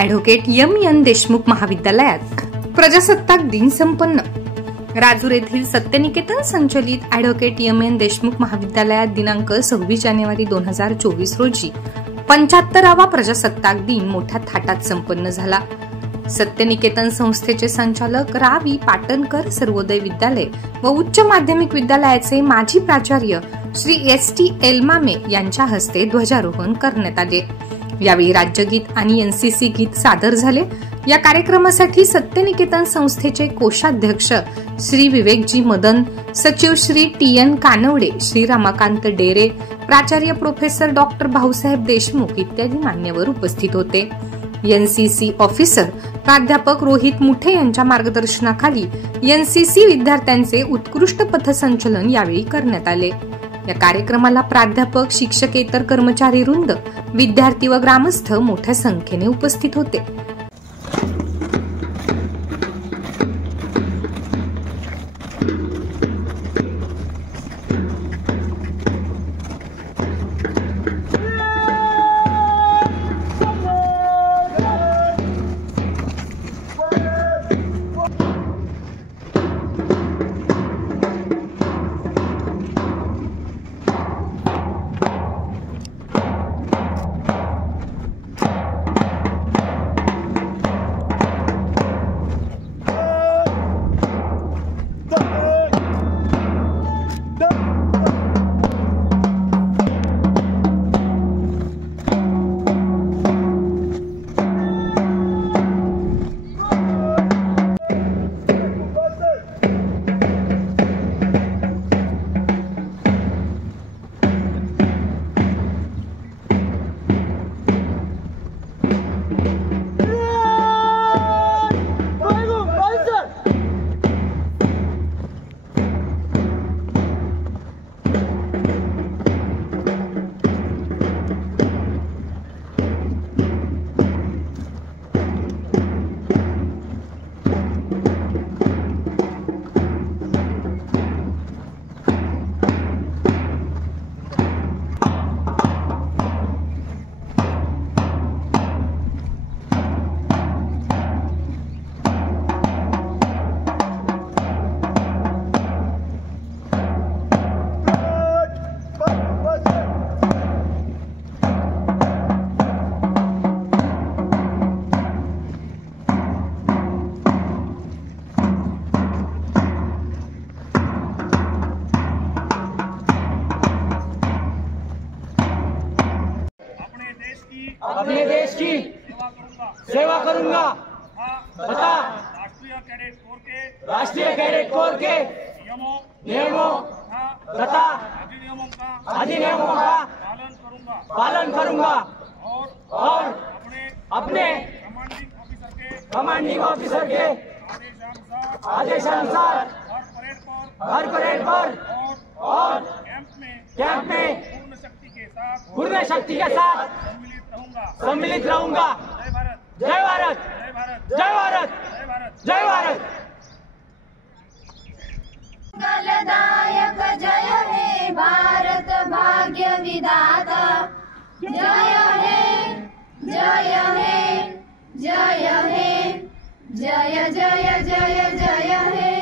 Advocate M Deshmukh महाविद्यालयात प्रजासत्ताक दिन संपन्न। राजूर येथील सत्यनिकेतन संचलित ॲडव्होकेट एम देशमुख महाविद्यालयात दिनांक 26 जानेवारी 2024 रोजी 75वा प्रजासत्ताक दिन मोठ्या थाटात संपन्न झाला। सत्यनिकेतन संस्थेचे संचालक रावी पाटणकर सर्वोदय विद्यालय व उच्च माध्यमिक विद्यालयाचे माजी प्राचार्य श्री ST एलमामे यांच्या हस्ते ध्वजारोहण करण्यात आले। यावेळी राज्यगीत आणि NCC गीत सादर झाले। या कार्यक्रमासाठी सत्यनिकेतन संस्थेचे कोषाध्यक्ष श्री विवेकजी मदन, सचिव श्री TN कानवडे, श्री रमाकांत डेरे, प्राचार्य प्रोफेसर डॉक्टर भाऊसाहेब देशमुख इत्यादी मान्यवर उपस्थित होते। NCC ऑफिसर प्राध्यापक रोहित मुठे यांच्या मार्गदर्शनाखाली NCC विद्यार्थ्यांचे उत्कृष्ट पथसंचलन यावेळी करण्यात आले। या कार्यक्रमाला प्राध्यापक, शिक्षकेतर कर्मचारी वृंद, विद्यार्थी व ग्रामस्थ मोठ्या संख्येने उपस्थित होते। अपने देश की सेवा करूंगा तथा राष्ट्रीय कैडेट कोर के नियमों तथा अधिनियमों का पालन करूंगा और अपने कमांडिंग ऑफिसर के आदेशानुसार हर परेड पर और कैंप में पूर्ण शक्ति के साथ सम्मिलित रहूंगा। जय भारत, जय भारत, जय भारत। मंगलदायक जय हे भारत भाग्य विधाता, जय हे, जय हे, जय हे, जय जय जय जय हे।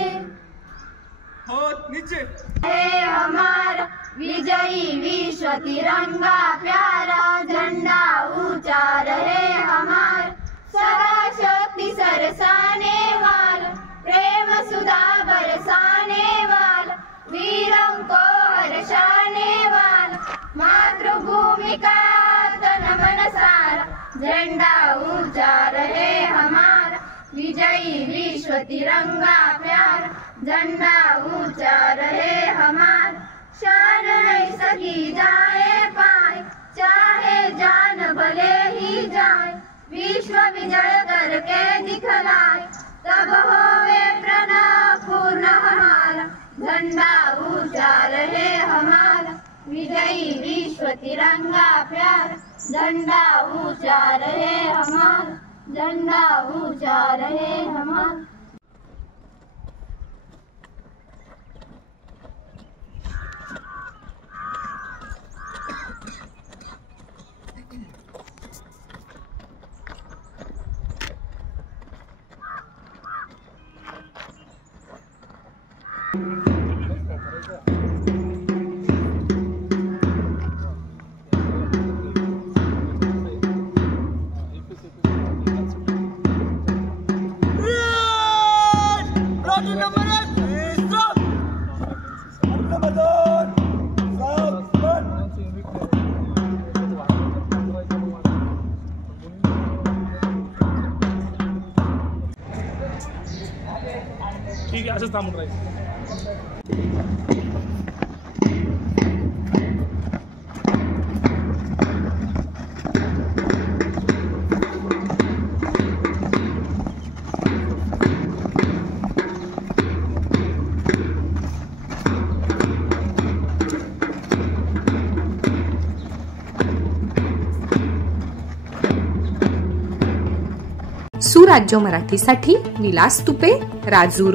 नीचे हे हमारा विजयी विश्व तिरंगा प्यारा झंडा ऊंचा रहे हमारा, सदा शक्ति सरसाने वाला, प्रेम सुधा बरसाने वाला, वीरों को हर्षाने वाला, मातृभूमि का तन मन सारा, झंडा ऊंचा रहे हमारा, विजयी विश्व तिरंगा प्यारा, झंडा ऊंचा रहे हमारा। शान नहीं सकी जाए पाए, चाहे जान भले ही जाए, विश्व विजय करके दिखलाए, तब होवे प्रणव पूर्ण हमारा, झंडा ऊंचा रहे हमारा, विजयी विश्व तिरंगा प्यारा, झंडा ऊंचा रहे हमारा, झंडा ऊंचा रहे हमारा। ठीक आहे, असंच थांबून राहील. सुराज्य मराठीसाठी विलास तुपे, राजूर.